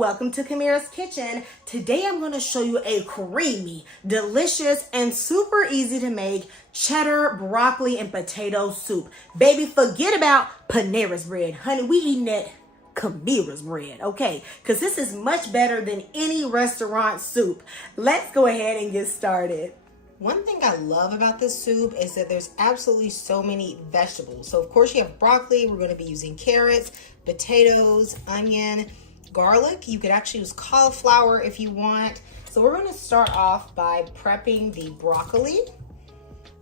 welcome to Kamira's Kitchen. Today I'm going to show you a creamy, delicious, and super easy to make cheddar, broccoli, and potato soup. Baby, forget about Panera's bread. Honey, we eating that Kamira's bread, okay? Because this is much better than any restaurant soup. Let's go ahead and get started. One thing I love about this soup is that there's absolutely so many vegetables. So of course you have broccoli. We're going to be using carrots, potatoes, onion, garlic. You could actually use cauliflower if you want. So we're going to start off by prepping the broccoli.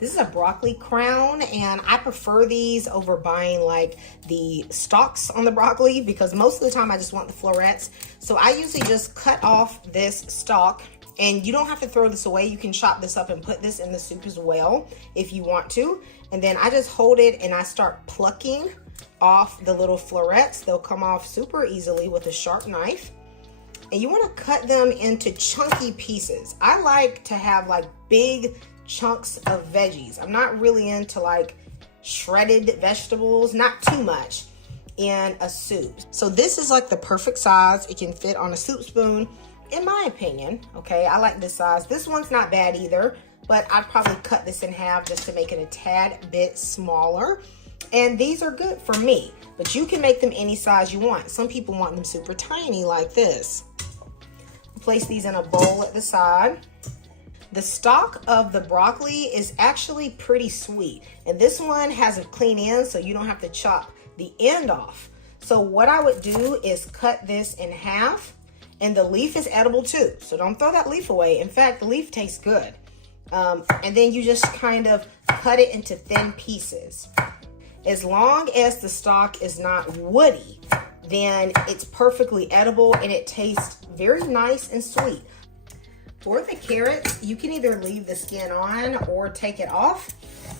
This is a broccoli crown, and I prefer these over buying like the stalks on the broccoli because most of the time I just want the florets. So I usually just cut off this stalk. And you don't have to throw this away. You can chop this up and put this in the soup as well if you want to. And then I just hold it and I start plucking off the little florets. They'll come off super easily with a sharp knife. And you want to cut them into chunky pieces. I like to have like big chunks of veggies. I'm not really into like shredded vegetables, not too much in a soup. So this is like the perfect size. It can fit on a soup spoon. In my opinion, okay, I like this size. This one's not bad either, but I'd probably cut this in half just to make it a tad bit smaller. And these are good for me, but you can make them any size you want. Some people want them super tiny like this. Place these in a bowl at the side. The stalk of the broccoli is actually pretty sweet. And this one has a clean end, so you don't have to chop the end off. So what I would do is cut this in half. And the leaf is edible too, so don't throw that leaf away. In fact, the leaf tastes good. And then you just kind of cut it into thin pieces. As long as the stalk is not woody, then it's perfectly edible and it tastes very nice and sweet. For the carrots, you can either leave the skin on or take it off.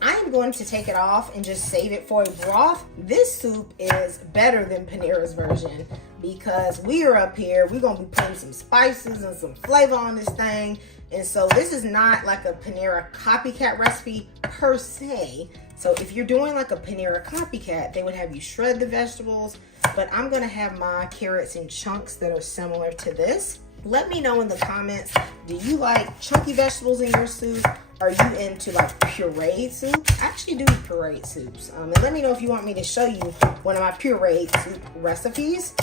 I'm going to take it off and just save it for a broth. This soup is better than Panera's version because we are up here. We're going to be putting some spices and some flavor on this thing. And so this is not like a Panera copycat recipe per se. So if you're doing like a Panera copycat, they would have you shred the vegetables. But I'm going to have my carrots in chunks that are similar to this. Let me know in the comments, do you like chunky vegetables in your soup? Are you into like pureed soup? I actually do pureed soups. And let me know if you want me to show you one of my pureed soup recipes.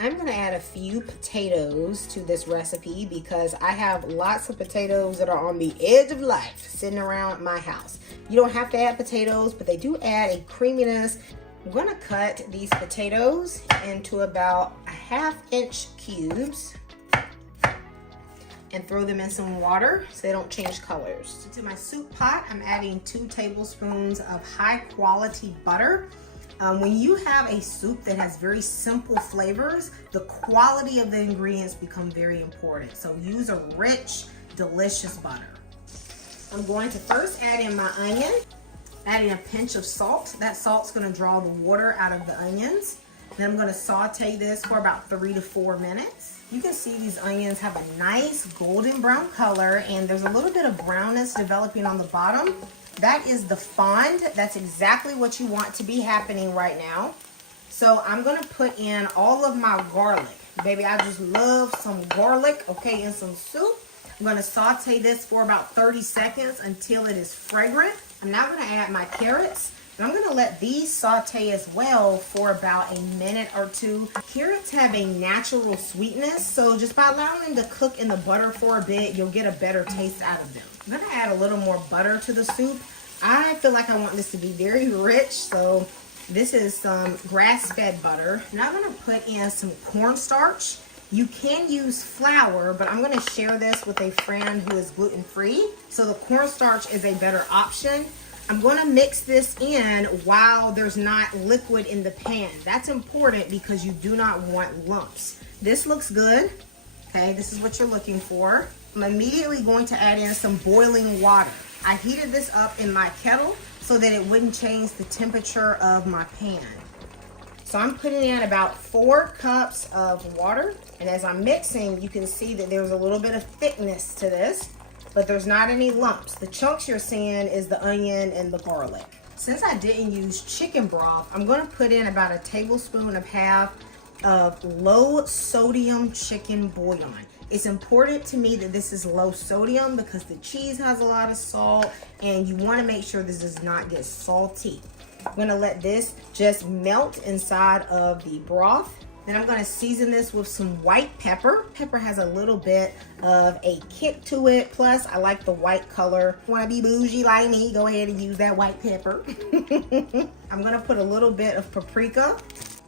I'm gonna add a few potatoes to this recipe because I have lots of potatoes that are on the edge of life sitting around my house. You don't have to add potatoes, but they do add a creaminess. I'm gonna cut these potatoes into about a 1/2 inch cubes and throw them in some water so they don't change colors. To my soup pot, I'm adding 2 tablespoons of high quality butter. When you have a soup that has very simple flavors, the quality of the ingredients become very important. So use a rich, delicious butter. I'm going to first add in my onion, adding a pinch of salt. That salt's gonna draw the water out of the onions. Then I'm gonna saute this for about 3 to 4 minutes. You can see these onions have a nice golden brown color and there's a little bit of brownness developing on the bottom. That is the fond. That's exactly what you want to be happening right now. So I'm gonna put in all of my garlic. Baby, I just love some garlic, okay, in some soup. I'm gonna saute this for about 30 seconds until it is fragrant. I'm now gonna add my carrots. And I'm gonna let these saute as well for about a minute or 2. Carrots have a natural sweetness, so just by allowing them to cook in the butter for a bit, you'll get a better taste out of them. I'm gonna add a little more butter to the soup. I feel like I want this to be very rich, so this is some grass-fed butter. Now I'm gonna put in some cornstarch. You can use flour, but I'm gonna share this with a friend who is gluten-free, so the cornstarch is a better option. I'm going to mix this in while there's not liquid in the pan. That's important because you do not want lumps. This looks good. Okay, this is what you're looking for. I'm immediately going to add in some boiling water. I heated this up in my kettle so that it wouldn't change the temperature of my pan. So I'm putting in about 4 cups of water. And as I'm mixing, you can see that there's a little bit of thickness to this. But there's not any lumps. The chunks you're seeing is the onion and the garlic. Since I didn't use chicken broth, I'm gonna put in about 1.5 tablespoons of low sodium chicken bouillon. It's important to me that this is low sodium because the cheese has a lot of salt and you want to make sure this does not get salty. I'm going to let this just melt inside of the broth. Then I'm going to season this with some white pepper. Pepper has a little bit of a kick to it. Plus, I like the white color. Want to be bougie like me? Go ahead and use that white pepper. I'm going to put a little bit of paprika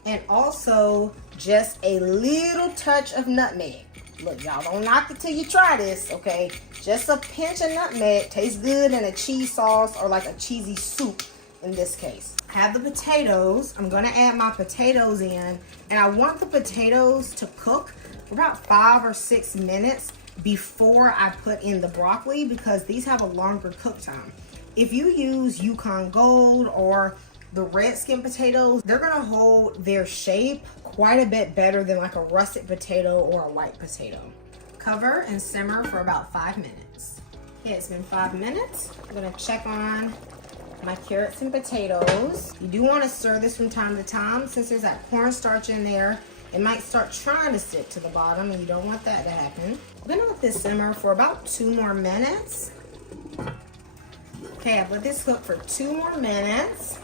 and also just a little touch of nutmeg. Look, y'all, don't knock it till you try this, okay? Just a pinch of nutmeg tastes good in a cheese sauce or like a cheesy soup in this case. I have the potatoes. I'm gonna add my potatoes in, and I want the potatoes to cook for about 5 or 6 minutes before I put in the broccoli because these have a longer cook time. If you use Yukon Gold or the red skin potatoes, they're gonna hold their shape quite a bit better than like a russet potato or a white potato. Cover and simmer for about 5 minutes. Okay, it's been 5 minutes. I'm gonna check on my carrots and potatoes. You do want to stir this from time to time. Since there's that cornstarch in there, it might start trying to stick to the bottom and you don't want that to happen. I'm gonna let this simmer for about 2 more minutes. Okay, I've let this cook for 2 more minutes.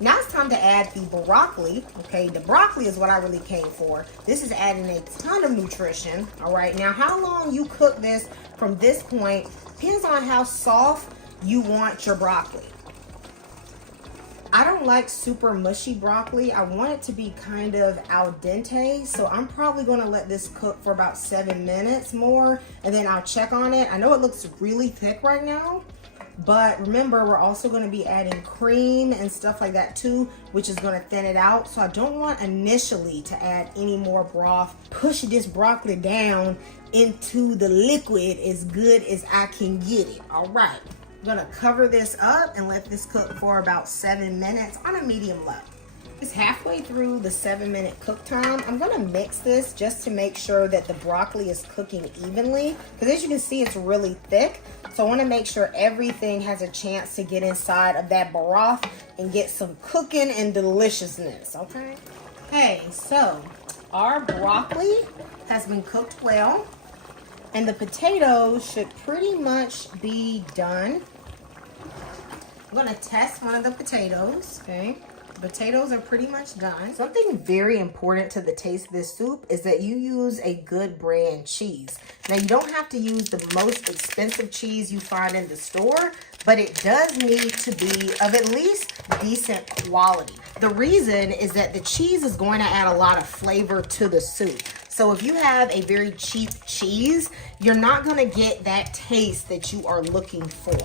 Now it's time to add the broccoli. Okay, the broccoli is what I really came for. This is adding a ton of nutrition. All right, now how long you cook this from this point depends on how soft you want your broccoli. I don't like super mushy broccoli. I want it to be kind of al dente. So I'm probably gonna let this cook for about 7 minutes more and then I'll check on it. I know it looks really thick right now, but remember, we're also gonna be adding cream and stuff like that too, which is gonna thin it out. So I don't want initially to add any more broth. Push this broccoli down into the liquid as good as I can get it, all right? I'm gonna cover this up and let this cook for about 7 minutes on a medium low. It's halfway through the 7-minute cook time. I'm gonna mix this just to make sure that the broccoli is cooking evenly, because as you can see, it's really thick. So I wanna make sure everything has a chance to get inside of that broth and get some cooking and deliciousness, okay? Okay, so our broccoli has been cooked well. And the potatoes should pretty much be done. I'm gonna test one of the potatoes, okay? The potatoes are pretty much done. Something very important to the taste of this soup is that you use a good brand cheese. Now you don't have to use the most expensive cheese you find in the store, but it does need to be of at least decent quality. The reason is that the cheese is going to add a lot of flavor to the soup. So if you have a very cheap cheese, you're not gonna get that taste that you are looking for.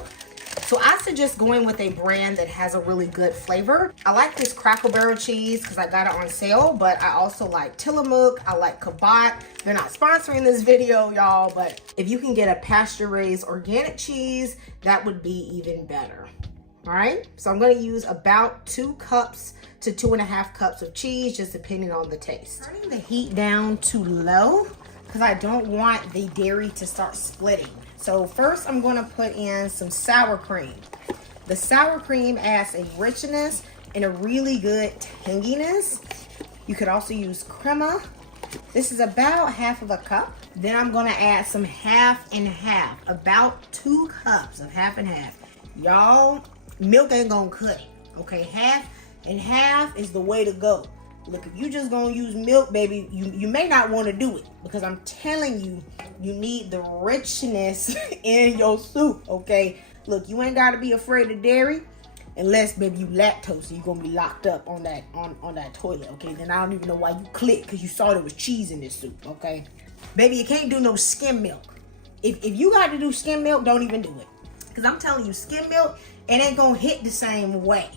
So I suggest going with a brand that has a really good flavor. I like this Cracker Barrel cheese because I got it on sale, but I also like Tillamook, I like Cabot. They're not sponsoring this video, y'all, but if you can get a pasture-raised organic cheese, that would be even better. All right, so I'm gonna use about 2 cups to 2.5 cups of cheese, just depending on the taste. Turning the heat down to low because I don't want the dairy to start splitting. So first I'm gonna put in some sour cream. The sour cream adds a richness and a really good tanginess. You could also use crema. This is about 1/2 cup. Then I'm gonna add some 1/2 and 1/2, about 2 cups of 1/2 and 1/2. Y'all, milk ain't gonna cut it, okay? 1/2 and 1/2 is the way to go. Look, if you just gonna use milk, baby, you may not want to do it because I'm telling you, you need the richness in your soup, okay? Look, you ain't gotta be afraid of dairy unless, baby, you lactose, so you're gonna be locked up on that toilet, okay? Then I don't even know why you clicked because you saw there was cheese in this soup, okay? Baby, you can't do no skim milk. If you got to do skim milk, don't even do it. Because I'm telling you, skim milk, it ain't gonna hit the same way.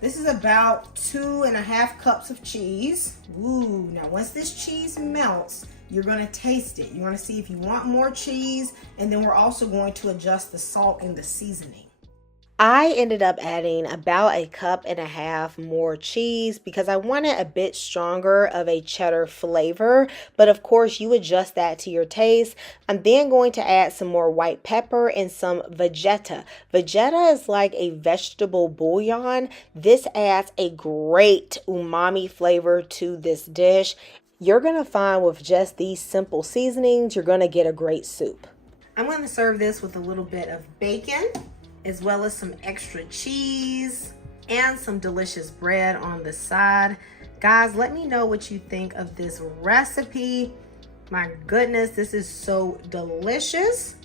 This is about 2.5 cups of cheese. Ooh, now once this cheese melts, you're gonna taste it. You're gonna see if you want more cheese, and then we're also going to adjust the salt and the seasoning. I ended up adding about 1.5 cups more cheese because I wanted a bit stronger of a cheddar flavor, but of course you adjust that to your taste. I'm then going to add some more white pepper and some vegeta. Vegeta is like a vegetable bouillon. This adds a great umami flavor to this dish. You're going to find with just these simple seasonings, you're going to get a great soup. I'm going to serve this with a little bit of bacon, as well as some extra cheese and some delicious bread on the side. Guys, let me know what you think of this recipe. My goodness, this is so delicious.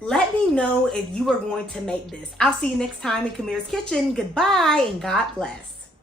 Let me know if you are going to make this. I'll see you next time in Kamira's Kitchen. Goodbye and God bless.